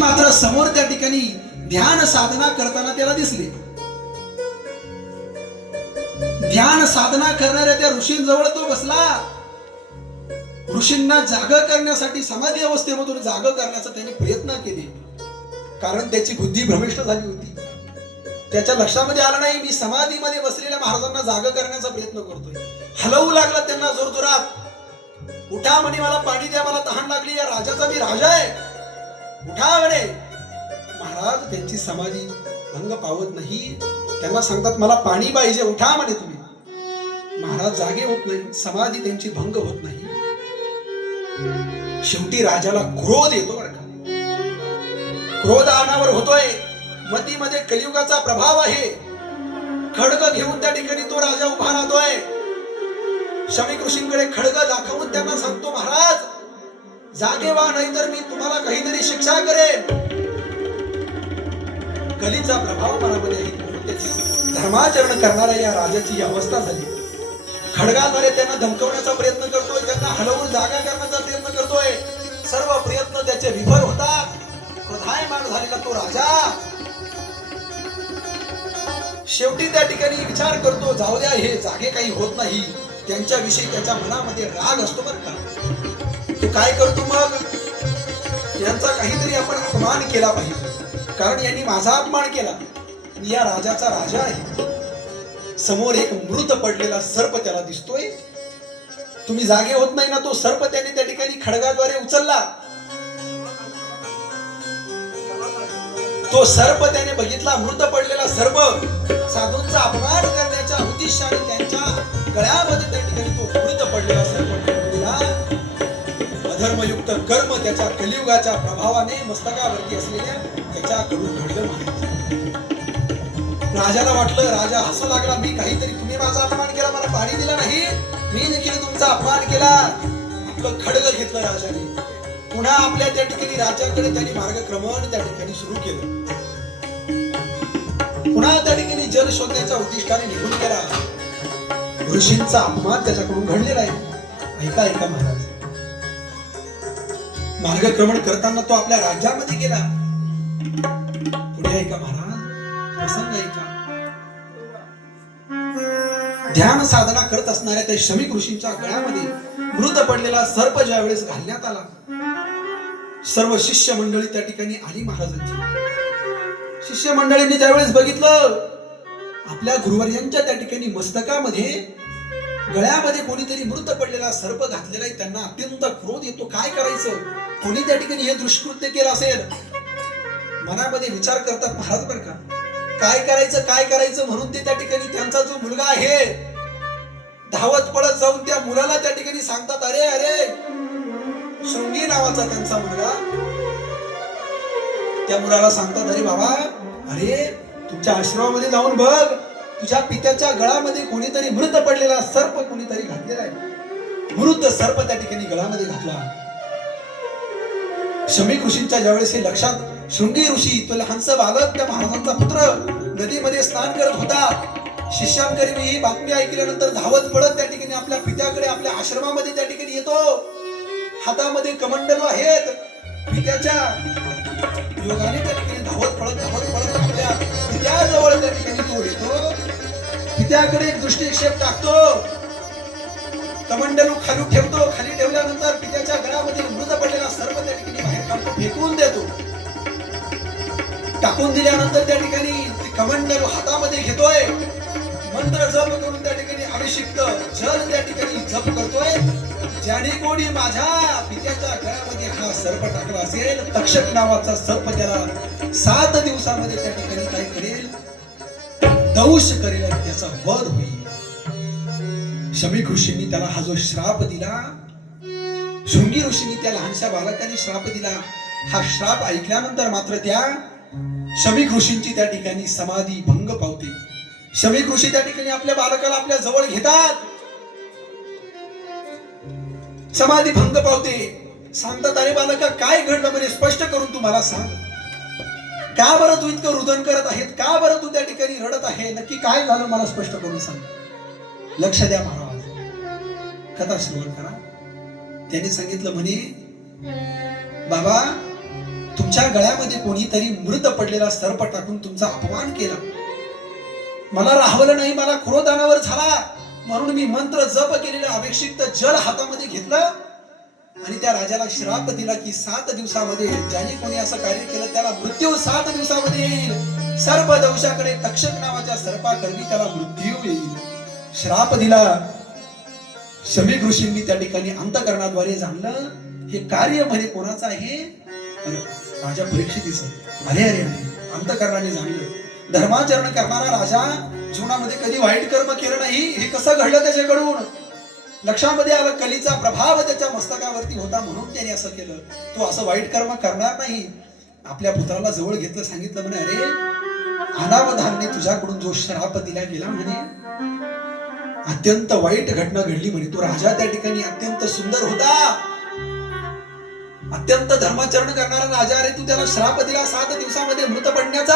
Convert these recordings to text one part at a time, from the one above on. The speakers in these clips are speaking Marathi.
मात्र समोर त्या ठिकाणी ध्यान साधना करताना त्याला दिसले. ध्यान साधना करणाऱ्या त्या ऋषींजवळ तो बसला. ऋषींना जाग करण्यासाठी समाधी अवस्थेमधून जाग करण्याचा त्यांनी प्रयत्न केले. कारण त्याची बुद्धी भ्रमिष्ट झाली होती. त्याच्या लक्षामध्ये आलं नाही मी समाधीमध्ये बसलेल्या महाराजांना जाग करण्याचा प्रयत्न करतोय. हलवू लागला त्यांना जोरजोरात. उठा म्हणे मला पाणी द्या मला तहान लागली या राजाचा मी राजा आहे. उठा म्हणे महाराज त्यांची समाधी भंग पावत नाही. त्यांना सांगतात मला पाणी पाहिजे उठा म्हणे तुम्ही. महाराज जागे होत नाही. समाधी त्यांची भंग होत नाही. शेवटी राजाला क्रोध येतो बरं का. क्रोध अनावर होतोय. मतीमध्ये कलियुगाचा प्रभाव आहे. खडग घेऊन त्या ठिकाणी तो राजा उभा राहतोय. शमी ऋषींकडे खडग दाखवून त्यांना सांगतो महाराज जागे वाह नाही तर मी तुम्हाला काहीतरी शिक्षा करेन कलीचा प्रभाव मनामध्ये धर्माचरण करणाऱ्या या राजाची अवस्था झाली. खडगाद्वारे त्यांना धमकवण्याचा प्रयत्न करतोय. त्यांना हलवून जागा करण्याचा प्रयत्न करतोय. सर्व प्रयत्न त्याचे विफल होतात. प्रधायमान झालेला तो राजा. शेवटी त्या ठिकाणी विचार करतो जाऊ द्या हे जागे काही होत नाही. त्यांच्याविषयी त्याच्या मनामध्ये राग असतो बरं का? तो काय करतो मग? यांचा काहीतरी आपण अपमान केला पाहिजे. कारण यांनी माझा अपमान केला. मी या राजाचा राजा आहे. समोर एक मृत पडलेला सर्प त्याला दिसतोय. तुम्ही जागे होत नाही ना तो सर्प त्याने त्या ठिकाणी खडगाद्वारे उचलला. तो सर्प त्याने बघितला मृत पडलेला सर्प. साधूंचा अपमान करण्याच्या उद्देशाने त्यांच्या गळ्यामध्ये त्या ठिकाणी तो मृत पडलेला सर्प अधर्मयुक्त कर्म त्याच्या कलियुगाच्या प्रभावाने मस्तकावरती असलेल्या त्याच्याकडून घडलं राजाला वाटलं राजा हसू लागला. मी काहीतरी तुम्ही माझा अपमान केला मला पाणी दिलं नाही. मी देखील तुमचा अपमान केला. आपलं खडग घेतलं राजाने. पुन्हा आपल्या त्या ठिकाणी राजाकडे त्यांनी मार्गक्रमण त्या ठिकाणी सुरू केलं. पुन्हा त्या ठिकाणी जल शोधण्याच्या उद्दिष्टाने निघून गेला. ऋषींचा अपमान त्याच्याकडून घडलेला आहे. ऐका ऐका महाराज. मार्गक्रमण करताना तो आपल्या राज्यामध्ये गेला. पुढे ऐका महाराज? प्रसंग ऐका ध्यान साधना करत असणाऱ्या त्या शमिक ऋषींच्या गळ्यामध्ये मृत पडलेला सर्प ज्या वेळेस घालण्यात आला सर्व शिष्य मंडळी त्या ठिकाणी आली महाराजांची. शिष्य मंडळींनी ज्यावेळेस बघितलं आपल्या गुरुवर्यांच्या त्या ठिकाणी मस्तकामध्ये गळ्यामध्ये कोणीतरी मृत पडलेला सर्प घातलेला आहे त्यांना अत्यंत क्रोध येतो. काय करायचं? कोणी त्या ठिकाणी हे दुष्कृत्य केलं असेल? मनामध्ये विचार करतात महाराज बर का. काय करायचं काय करायचं म्हणून ते त्या ठिकाणी त्यांचा जो मुलगा आहे धावत पळत जाऊन त्या मुलाला त्या ठिकाणी सांगतात अरे अरे शृंगी नावाचा त्यांचा मुलगा. त्या मुलाला सांगतात अरे बाबा अरे तुमच्या आश्रमामध्ये जाऊन बघ तुझ्या पित्याच्या गळामध्ये कोणीतरी मृत पडलेला सर्प कोणीतरी घातलेला आहे. मृत सर्प त्या ठिकाणी गळामध्ये घातला. शमीक ऋषींच्या ज्यावेळेस हे लक्षात शृंगी ऋषी तो लहानस बालक त्या महाराजांचा पुत्र नदीमध्ये स्नान करत होता. शिष्यांकडे मी ही बातमी ऐकल्यानंतर धावत पडत त्या ठिकाणी आपल्या पित्याकडे आपल्या आश्रमामध्ये त्या ठिकाणी येतो. हातामध्ये कमंडलो आहेत. पित्याच्या योगाने त्या ठिकाणी धावत पळत धावत पळत आपल्या पित्याजवळ त्या ठिकाणी तो येतो. पित्याकडे दृष्टिक्षेप टाकतो. कमंडलू खाली ठेवतो. खाली ठेवल्यानंतर पित्याच्या गळामध्ये मृत पडलेला सर्व त्या ठिकाणी बाहेर काढतो फेकून देतो. टाकून दिल्यानंतर त्या ठिकाणी ते कमंडलू हातामध्ये घेतोय. मंत्र जप करून त्या ठिकाणी अभिषिक्त जल त्या ठिकाणी जप करतोय. ज्याने कोणी माझ्या पित्याच्या गळ्यामध्ये हा सर्प टाकला असेल तक्षक नावाचा सर्प त्याला सात दिवसामध्ये त्या ठिकाणी काय करेल. दंश करेल त्याचा वध होईल. शमी ऋषींनी त्याला हा जो श्राप दिला शृंगी ऋषींनी त्या लहानशा बालकाने श्राप दिला. हा श्राप ऐकल्यानंतर मात्र त्या शमीक ऋषींची त्या ठिकाणी समाधी भंग पावते. शमीक ऋषी त्या ठिकाणी आपल्या बालकाला आपल्या जवळ घेतात. समाधी भंग पावते. सांगतात अरे बालका काय घडलं? म्हणजे स्पष्ट करून तुम्हाला सांग. का बरं तू इतकं रुदन करत आहेत? का बरं तू त्या ठिकाणी रडत आहे? नक्की काय झालं मला स्पष्ट करून सांग. लक्ष द्या महाराज. कथा श्रवण करा. त्यांनी सांगितलं म्हणे बाबा तुमच्या गळ्यामध्ये कोणीतरी मृत पडलेला सर्प टाकून तुमचा अपमान केला. मला राहवलं नाही मला क्रोधानावर झाला. म्हणून मी मंत्र जप केलेलं अभिषिक्त जल हातामध्ये घेतलं. आणि त्या राजाला श्राप दिला की सात दिवसामध्ये ज्याने कोणी असं कार्य केलं त्याला मृत्यू सात दिवसामध्ये येईल. सर्प दंशाकडे तक्षक नावाच्या सर्पाकरवी त्याला मृत्यू येईल. श्राप दिला. शमीक ऋषींनी त्या ठिकाणी अंतकरणाद्वारे जाणलं हे कार्य म्हणे कोणाचं आहे? राजा परीक्षितीचं. अरे अरे अरे अंतकरणाने जाणलं. धर्माचरण करणारा राजा जीवनामध्ये कधी वाईट कर्म केलं नाही हे कसं घडलं त्याच्याकडून? लक्षामध्ये आलं कलीचा प्रभाव त्याच्या मस्तकावरती होता म्हणून त्याने असं केलं. तो असं वाईट कर्म करणार नाही. आपल्या पुत्राला जवळ घेतलं सांगितलं म्हणे अरे अनावधानाने तुझ्याकडून जो श्राप दिला गेला म्हणे अत्यंत वाईट घटना घडली म्हणे. तो राजा त्या ठिकाणी अत्यंत सुंदर होता. अत्यंत धर्माचरण करणारा राजा. अरे तू त्याला श्राप दिला सात दिवसामध्ये मृत पडण्याचा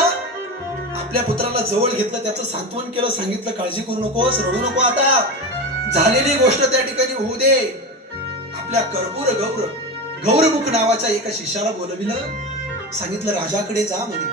आपल्या पुत्राला जवळ घेतलं त्याचं सांत्वन केलं सांगितलं काळजी करू नकोस रडू नको आता. झालेली गोष्ट त्या ठिकाणी होऊ दे. आपल्या कर्पूर गौर गौरमुख नावाच्या एका शिष्याला बोलविलं. सांगितलं राजाकडे जा म्हणे.